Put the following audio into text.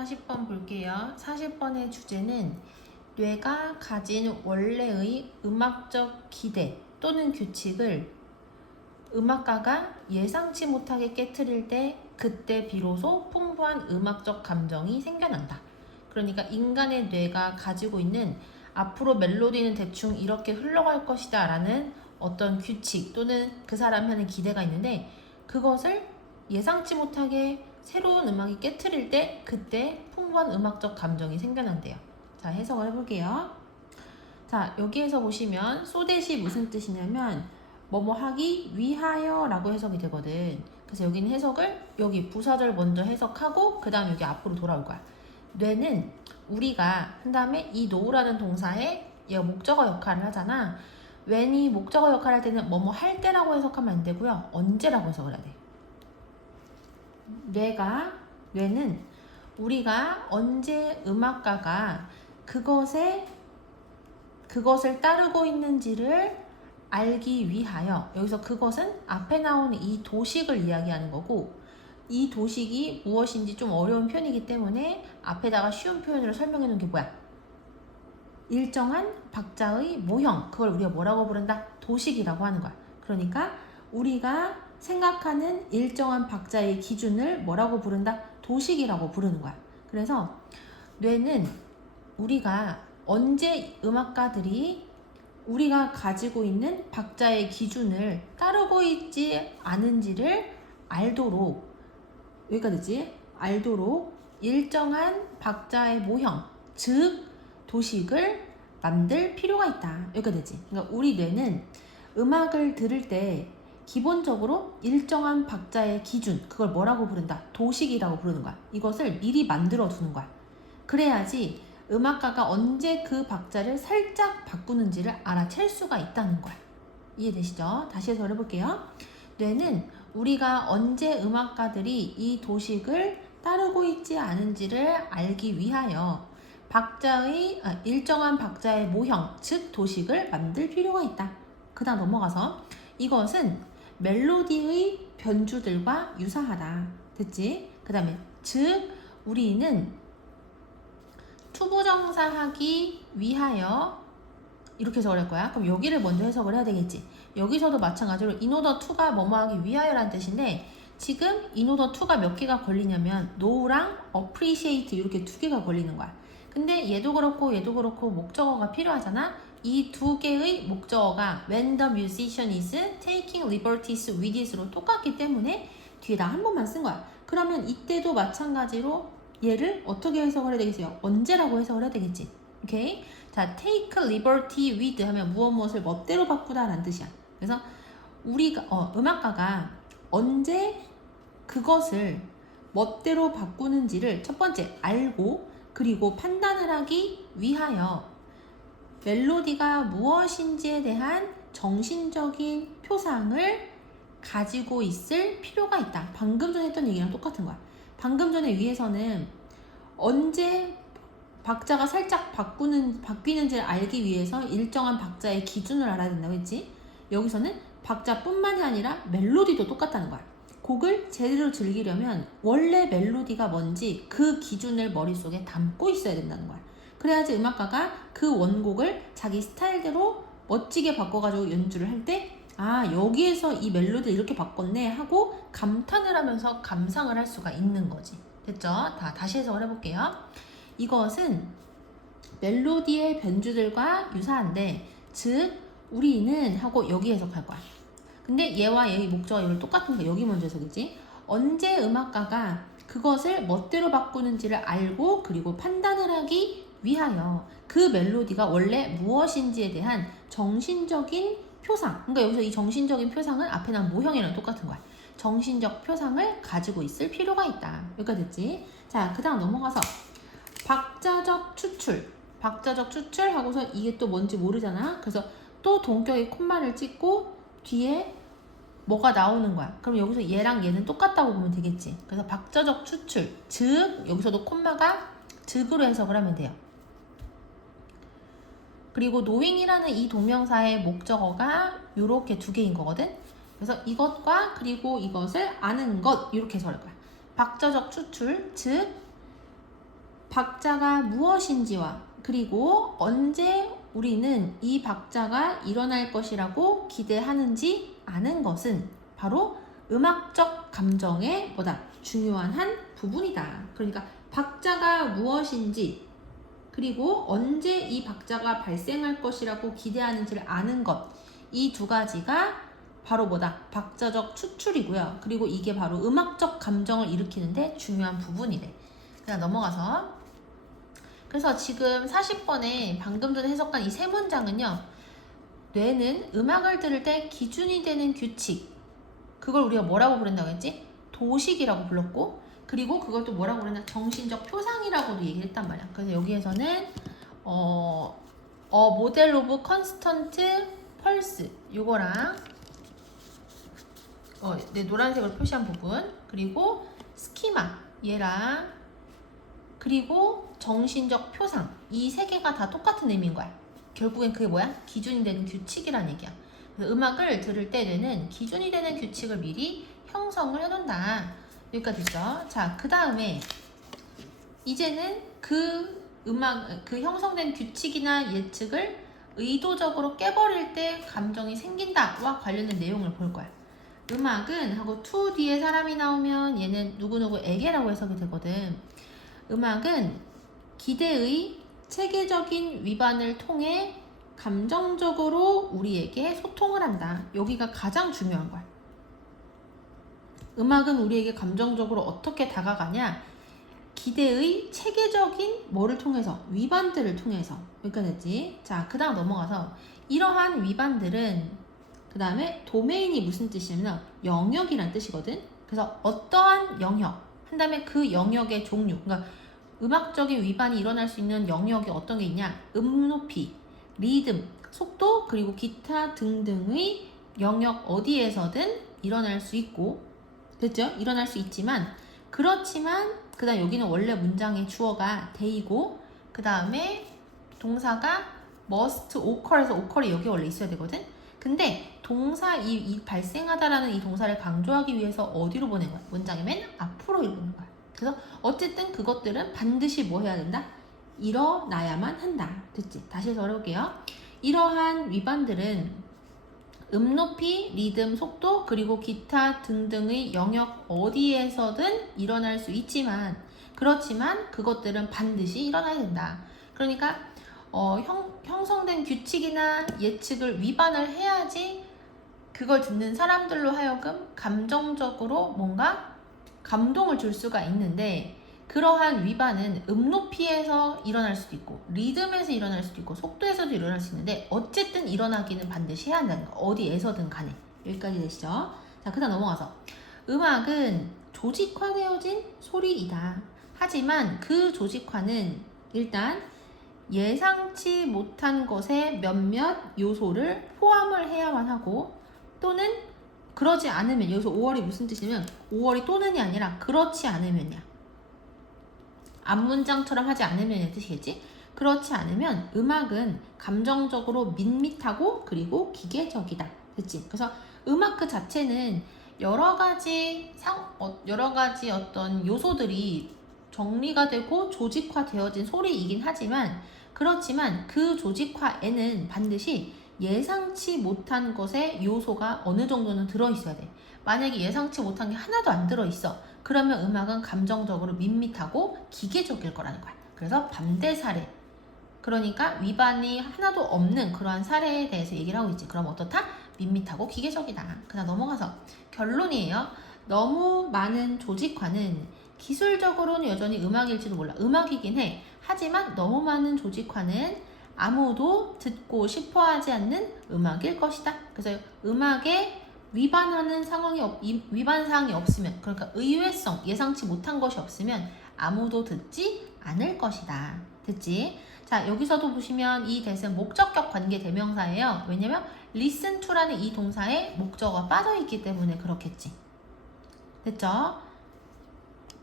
40번 볼게요. 40번의 주제는 뇌가 가진 원래의 음악적 기대 또는 규칙을 음악가가 예상치 못하게 깨트릴 때 그때 비로소 풍부한 음악적 감정이 생겨난다. 그러니까 인간의 뇌가 가지고 있는 앞으로 멜로디는 대충 이렇게 흘러갈 것이다 라는 어떤 규칙 또는 그 사람이 하는 기대가 있는데 그것을 예상치 못하게 새로운 음악이 깨트릴 때 그때 풍부한 음악적 감정이 생겨난대요. 자, 해석을 해볼게요. 자, 여기에서 보시면 so that이 무슨 뜻이냐면 뭐뭐 하기 위하여 라고 해석이 되거든. 그래서 여기는 해석을 여기 부사절 먼저 해석하고 그 다음 여기 앞으로 돌아올 거야. 뇌는 우리가 한 다음에 이 노우라는 동사에 얘가 목적어 역할을 하잖아. when이 목적어 역할을 할 때는 뭐뭐 할 때라고 해석하면 안 되고요. 언제라고 해석을 해야 돼. 뇌는 우리가 언제 음악가가 그것을 따르고 있는지를 알기 위하여, 여기서 그것은 앞에 나오는 이 도식을 이야기하는 거고, 이 도식이 무엇인지 좀 어려운 표현이기 때문에 앞에다가 쉬운 표현으로 설명해 놓은 게 뭐야? 일정한 박자의 모형, 그걸 우리가 뭐라고 부른다? 도식이라고 하는 거야. 그러니까 우리가 생각하는 일정한 박자의 기준을 뭐라고 부른다? 도식이라고 부르는 거야. 그래서 뇌는 우리가 언제 음악가들이 우리가 가지고 있는 박자의 기준을 따르고 있지 않은지를 알도록, 여기까지지? 알도록 일정한 박자의 모형, 즉 도식을 만들 필요가 있다. 여기까지지? 그러니까 우리 뇌는 음악을 들을 때 기본적으로 일정한 박자의 기준, 그걸 뭐라고 부른다? 도식이라고 부르는 거야. 이것을 미리 만들어 두는 거야. 그래야지 음악가가 언제 그 박자를 살짝 바꾸는지를 알아챌 수가 있다는 거야. 이해되시죠? 다시 해서 해볼게요. 뇌는 우리가 언제 음악가들이 이 도식을 따르고 있지 않은지를 알기 위하여 일정한 박자의 모형, 즉 도식을 만들 필요가 있다. 그 다음 넘어가서 이것은 멜로디의 변주들과 유사하다. 됐지? 그 다음에 즉 우리는 투부정사하기 위하여 이렇게 해석을 할 거야. 그럼 여기를 먼저 해석을 해야 되겠지. 여기서도 마찬가지로 in order to가 뭐뭐 하기 위하여라는 뜻인데 지금 in order to가 몇 개가 걸리냐면 know랑 appreciate 이렇게 두 개가 걸리는 거야. 근데 얘도 그렇고 목적어가 필요하잖아. 이 두 개의 목적어가 when the musician is taking liberties with it으로 똑같기 때문에 뒤에다 한 번만 쓴 거야. 그러면 이때도 마찬가지로 얘를 어떻게 해석을 해야 되겠어요? 언제라고 해석을 해야 되겠지. 오케이? 자, take liberty with 하면 무엇을 멋대로 바꾸다 라는 뜻이야. 그래서 우리가 음악가가 언제 그것을 멋대로 바꾸는지를 첫 번째 알고 그리고 판단을 하기 위하여 멜로디가 무엇인지에 대한 정신적인 표상을 가지고 있을 필요가 있다. 방금 전에 했던 얘기랑 똑같은 거야. 방금 전에 위에서는 언제 박자가 살짝 바뀌는지를 알기 위해서 일정한 박자의 기준을 알아야 된다고 했지. 여기서는 박자뿐만이 아니라 멜로디도 똑같다는 거야. 곡을 제대로 즐기려면 원래 멜로디가 뭔지 그 기준을 머릿속에 담고 있어야 된다는 거야. 그래야지 음악가가 그 원곡을 자기 스타일대로 멋지게 바꿔가지고 연주를 할 때 여기에서 이 멜로디를 이렇게 바꿨네 하고 감탄을 하면서 감상을 할 수가 있는 거지. 됐죠? 다시 해석을 해볼게요. 이것은 멜로디의 변주들과 유사한데 즉 우리는 하고 여기 해석할 거야. 근데 얘와 얘의 목적어가 여기 똑같으니까 여기 먼저 해석이지. 언제 음악가가 그것을 멋대로 바꾸는지를 알고 그리고 판단을 하기 위하여 그 멜로디가 원래 무엇인지에 대한 정신적인 표상, 그러니까 여기서 이 정신적인 표상은 앞에 나온 모형이랑 똑같은 거야. 정신적 표상을 가지고 있을 필요가 있다. 여기까지 됐지? 자, 그 다음 넘어가서 박자적 추출 하고서 이게 또 뭔지 모르잖아. 그래서 또 동격의 콤마를 찍고 뒤에 뭐가 나오는 거야. 그럼 여기서 얘랑 얘는 똑같다고 보면 되겠지. 그래서 박자적 추출, 즉 여기서도 콤마가 즉으로 해석을 하면 돼요. 그리고 knowing이라는 이 동명사의 목적어가 이렇게 두 개인 거거든. 그래서 이것과 그리고 이것을 아는 것 이렇게 해석할 거야. 박자적 추출, 즉 박자가 무엇인지와 그리고 언제 우리는 이 박자가 일어날 것이라고 기대하는지 아는 것은 바로 음악적 감정의 뭐다? 중요한 한 부분이다. 그러니까 박자가 무엇인지 그리고 언제 이 박자가 발생할 것이라고 기대하는지를 아는 것. 이 두 가지가 바로 뭐다? 박자적 추출이고요. 그리고 이게 바로 음악적 감정을 일으키는데 중요한 부분이래. 그냥 넘어가서 그래서 지금 40번에 방금 전에 해석한 이 세 문장은요. 뇌는 음악을 들을 때 기준이 되는 규칙 그걸 우리가 뭐라고 부른다고 했지? 도식이라고 불렀고 그리고 그걸 또 뭐라고 그랬나? 정신적 표상이라고도 얘기를 했단 말이야. 그래서 여기에서는 모델 오브 컨스턴트 펄스 요거랑 내 노란색으로 표시한 부분 그리고 스키마 얘랑 그리고 정신적 표상 이 세 개가 다 똑같은 의미인 거야. 결국엔 그게 뭐야? 기준이 되는 규칙이란 얘기야. 그래서 음악을 들을 때 뇌는 기준이 되는 규칙을 미리 형성을 해놓는다. 여기까지 있죠. 자, 그 다음에 이제는 그 형성된 규칙이나 예측을 의도적으로 깨버릴 때 감정이 생긴다와 관련된 내용을 볼 거야. 음악은 하고 to 뒤에 사람이 나오면 얘는 누구누구에게라고 해석이 되거든. 음악은 기대의 체계적인 위반을 통해 감정적으로 우리에게 소통을 한다. 여기가 가장 중요한 거야. 음악은 우리에게 감정적으로 어떻게 다가가냐? 기대의 체계적인 뭐를 통해서? 위반들을 통해서. 여기까지 했지? 자, 그 다음 넘어가서 이러한 위반들은 그 다음에 도메인이 무슨 뜻이냐면 영역이란 뜻이거든. 그래서 어떠한 영역 한 다음에 그 영역의 종류 그러니까 음악적인 위반이 일어날 수 있는 영역이 어떤 게 있냐? 높이, 리듬, 속도, 그리고 기타 등등의 영역 어디에서든 일어날 수 있고 됐죠? 일어날 수 있지만 그렇지만 그 다음 여기는 원래 문장의 주어가 they고 그 다음에 동사가 must occur해서 occur이 여기 원래 있어야 되거든? 근데 동사 이 발생하다라는 이 동사를 강조하기 위해서 어디로 보낸 거야? 문장의 맨 앞으로 읽는 거야. 그래서 어쨌든 그것들은 반드시 뭐 해야 된다? 일어나야만 한다. 됐지? 다시 해서 어려울게요. 이러한 위반들은 높이, 리듬, 속도, 그리고 기타 등등의 영역 어디에서든 일어날 수 있지만 그렇지만 그것들은 반드시 일어나야 된다. 그러니까 형성된 규칙이나 예측을 위반을 해야지 그걸 듣는 사람들로 하여금 감정적으로 뭔가 감동을 줄 수가 있는데 그러한 위반은 높이에서 일어날 수도 있고 리듬에서 일어날 수도 있고 속도에서도 일어날 수 있는데 어쨌든 일어나기는 반드시 해야 한다는 거. 어디에서든 간에. 여기까지 되시죠? 자, 그 다음 넘어가서 음악은 조직화되어진 소리이다. 하지만 그 조직화는 일단 예상치 못한 것에 몇몇 요소를 포함을 해야만 하고 또는 그러지 않으면 여기서 5월이 무슨 뜻이냐면 5월이 또는이 아니라 그렇지 않으면이야. 앞문장처럼 하지 않으면의 뜻이겠지? 그렇지 않으면 음악은 감정적으로 밋밋하고 그리고 기계적이다. 됐지? 그래서 음악 그 자체는 여러 가지 어떤 요소들이 정리가 되고 조직화되어진 소리이긴 하지만 그렇지만 그 조직화에는 반드시 예상치 못한 것의 요소가 어느 정도는 들어있어야 돼. 만약에 예상치 못한 게 하나도 안 들어있어. 그러면 음악은 감정적으로 밋밋하고 기계적일 거라는 거야. 그래서 반대 사례. 그러니까 위반이 하나도 없는 그러한 사례에 대해서 얘기를 하고 있지. 그럼 어떻다? 밋밋하고 기계적이다. 그다음 넘어가서 결론이에요. 너무 많은 조직화는 기술적으로는 여전히 음악일지도 몰라. 음악이긴 해. 하지만 너무 많은 조직화는 아무도 듣고 싶어 하지 않는 음악일 것이다. 그래서 음악에 위반 사항이 없으면 그러니까 의외성, 예상치 못한 것이 없으면 아무도 듣지 않을 것이다. 됐지? 자, 여기서도 보시면 이 대은 목적격 관계 대명사예요. 왜냐면 listen to라는 이 동사에 목적어가 빠져있기 때문에 그렇겠지. 됐죠?